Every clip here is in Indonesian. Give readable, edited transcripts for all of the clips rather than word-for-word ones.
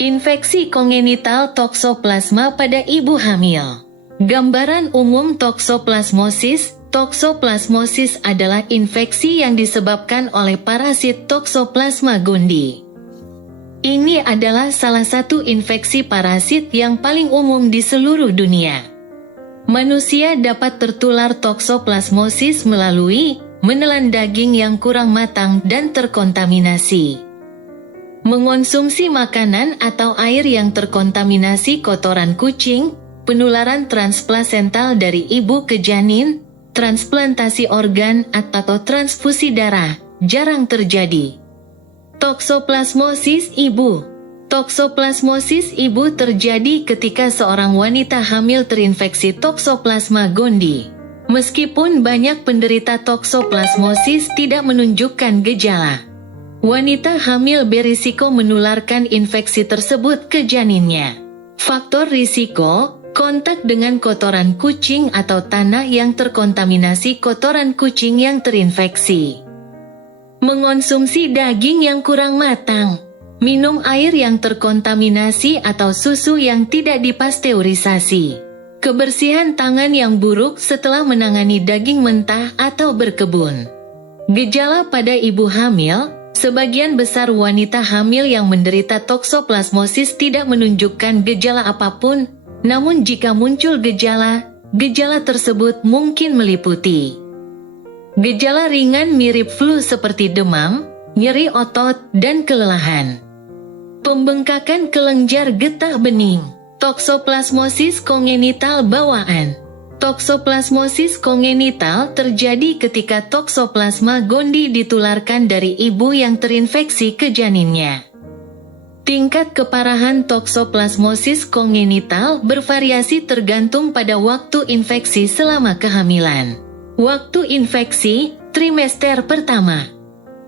Infeksi kongenital toksoplasma pada ibu hamil. Gambaran umum toksoplasmosis. Toksoplasmosis adalah infeksi yang disebabkan oleh parasit Toxoplasma gondii. Ini adalah salah satu infeksi parasit yang paling umum di seluruh dunia. Manusia dapat tertular toksoplasmosis melalui menelan daging yang kurang matang dan terkontaminasi, mengonsumsi makanan atau air yang terkontaminasi kotoran kucing, penularan transplasental dari ibu ke janin, transplantasi organ atau transfusi darah jarang terjadi. Toksoplasmosis ibu. Toksoplasmosis ibu terjadi ketika seorang wanita hamil terinfeksi Toxoplasma gondii. Meskipun banyak penderita toksoplasmosis tidak menunjukkan gejala, wanita hamil berisiko menularkan infeksi tersebut ke janinnya. Faktor risiko: kontak dengan kotoran kucing atau tanah yang terkontaminasi kotoran kucing yang terinfeksi, mengonsumsi daging yang kurang matang, minum air yang terkontaminasi atau susu yang tidak dipasteurisasi, kebersihan tangan yang buruk setelah menangani daging mentah atau berkebun. Gejala pada ibu hamil. Sebagian besar wanita hamil yang menderita toksoplasmosis tidak menunjukkan gejala apapun. Namun jika muncul gejala tersebut mungkin meliputi gejala ringan mirip flu seperti demam, nyeri otot, dan kelelahan. Pembengkakan kelenjar getah bening. Toksoplasmosis kongenital bawaan. Toksoplasmosis kongenital terjadi ketika Toxoplasma gondii ditularkan dari ibu yang terinfeksi ke janinnya. Tingkat keparahan toksoplasmosis kongenital bervariasi tergantung pada waktu infeksi selama kehamilan. Waktu infeksi, trimester pertama.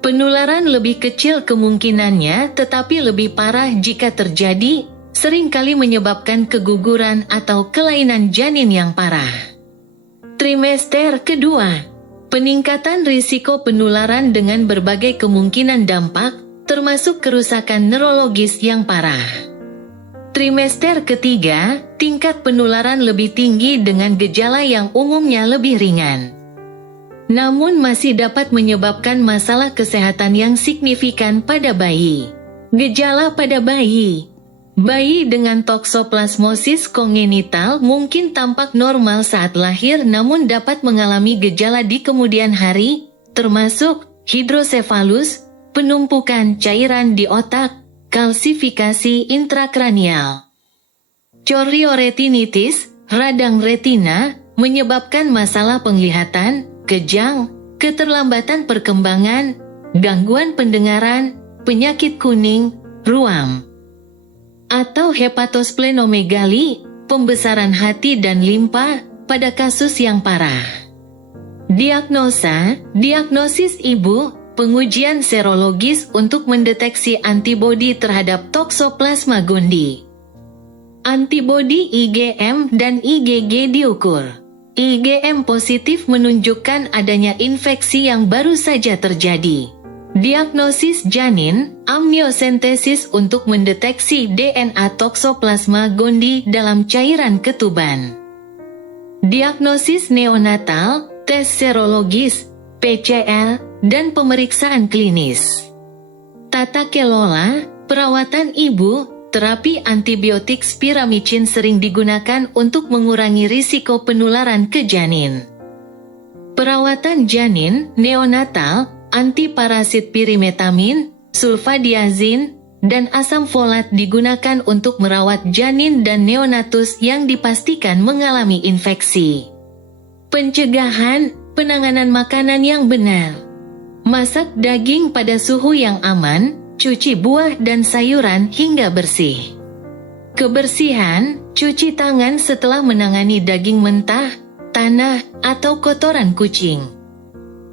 Penularan lebih kecil kemungkinannya tetapi lebih parah jika terjadi, seringkali menyebabkan keguguran atau kelainan janin yang parah. Trimester kedua. Peningkatan risiko penularan dengan berbagai kemungkinan dampak, termasuk kerusakan neurologis yang parah. Trimester ketiga, tingkat penularan lebih tinggi dengan gejala yang umumnya lebih ringan, namun masih dapat menyebabkan masalah kesehatan yang signifikan pada bayi. Gejala pada bayi. Bayi dengan toksoplasmosis kongenital mungkin tampak normal saat lahir namun dapat mengalami gejala di kemudian hari, termasuk hidrosefalus, penumpukan cairan di otak, kalsifikasi intrakranial, chorioretinitis, radang retina, menyebabkan masalah penglihatan, kejang, keterlambatan perkembangan, gangguan pendengaran, penyakit kuning, ruam, atau hepatosplenomegali, pembesaran hati dan limpa pada kasus yang parah. Diagnosis ibu, pengujian serologis untuk mendeteksi antibodi terhadap Toxoplasma gondii. Antibodi IgM dan IgG diukur. IgM positif menunjukkan adanya infeksi yang baru saja terjadi. Diagnosis janin, amniosentesis untuk mendeteksi DNA Toxoplasma gondii dalam cairan ketuban. Diagnosis neonatal, tes serologis, PCR, dan pemeriksaan klinis. Tata kelola, perawatan ibu, terapi antibiotik spiramicin sering digunakan untuk mengurangi risiko penularan ke janin. Perawatan janin, neonatal, antiparasit pirimetamin, sulfadiazin, dan asam folat digunakan untuk merawat janin dan neonatus yang dipastikan mengalami infeksi. Pencegahan, penanganan makanan yang benar. Masak daging pada suhu yang aman, cuci buah dan sayuran hingga bersih. Kebersihan, cuci tangan setelah menangani daging mentah, tanah, atau kotoran kucing.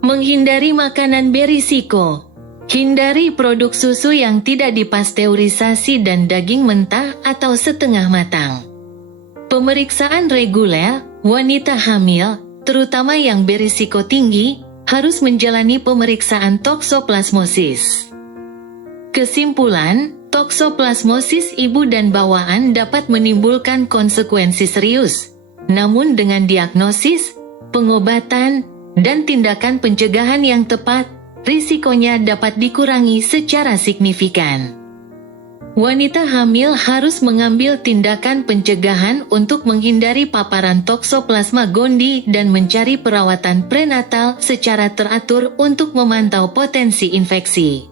Menghindari makanan berisiko. Hindari produk susu yang tidak dipasteurisasi dan daging mentah atau setengah matang. Pemeriksaan reguler, wanita hamil, terutama yang berisiko tinggi, harus menjalani pemeriksaan toksoplasmosis. Kesimpulan, Toksoplasmosis ibu dan bawaan dapat menimbulkan konsekuensi serius. Namun dengan diagnosis, pengobatan, dan tindakan pencegahan yang tepat, risikonya dapat dikurangi secara signifikan. Wanita hamil harus mengambil tindakan pencegahan untuk menghindari paparan Toxoplasma gondii dan mencari perawatan prenatal secara teratur untuk memantau potensi infeksi.